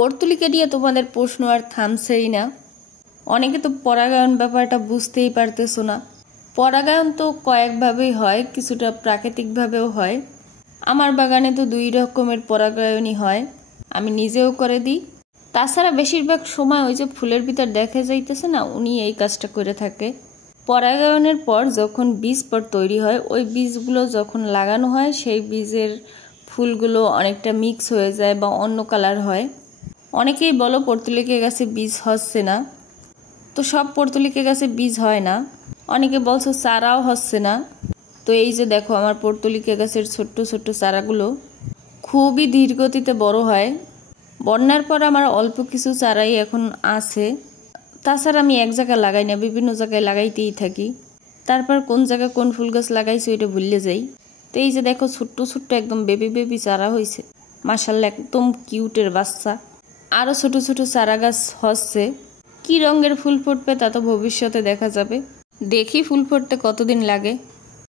Portulaca নিয়ে তোমাদের প্রশ্ন আর থামছেই না। অনেকে তো পরাগায়ন ব্যাপারটা বুঝতেই পারতেছো না। পরাগায়ন তো কয়েকভাবেই হয়, কিছুটা প্রাকৃতিকভাবেও হয়। আমার বাগানে তো 2 রকমের পরাগায়নই হয়, আমি নিজেও করে দিই। তাছাড়া বেশিরভাগ সময় ওই যে ফুলের ভিতর দেখা যাইতেছে না, উনি এই কাজটা করে থাকে। পরাগায়নের পর যখন বীজ পর তৈরি হয়, ওই বীজগুলো যখন লাগানো হয় সেই বীজের ফুলগুলো অনেকটা মিক্স হয়ে যায় বা অন্য কালার হয়। অনেকেই বলো পর্তুলিকা গাছে বীজ হচ্ছে না, তো সব পর্তুলিকা গাছে বীজ হয় না। অনেকে বলছো চারাও হচ্ছে না। তো এই যে দেখো আমার পর্তুলিকা গাছের ছোট্ট ছোট্ট চারাগুলো খুবই ধীর গতিতে বড় হয়। বন্যার পর আমার অল্প কিছু চারাই এখন আছে। তাছাড়া আমি এক জায়গায় লাগাই না, বিভিন্ন জায়গায় লাগাইতেই থাকি। তারপর কোন জায়গায় কোন ফুল গাছ লাগাইছি ওইটা ভুলে যাই। তো এই যে দেখো ছোট্ট ছোট্ট একদম বেবি বেবি চারা হয়েছে, মাশাআল্লাহ একদম কিউটের বাচ্চা। আরও ছোট ছোট চারা গাছ হচ্ছে। কি রঙের ফুল ফুটবে তা তো ভবিষ্যতে দেখা যাবে। দেখি ফুল ফুটতে কতদিন লাগে।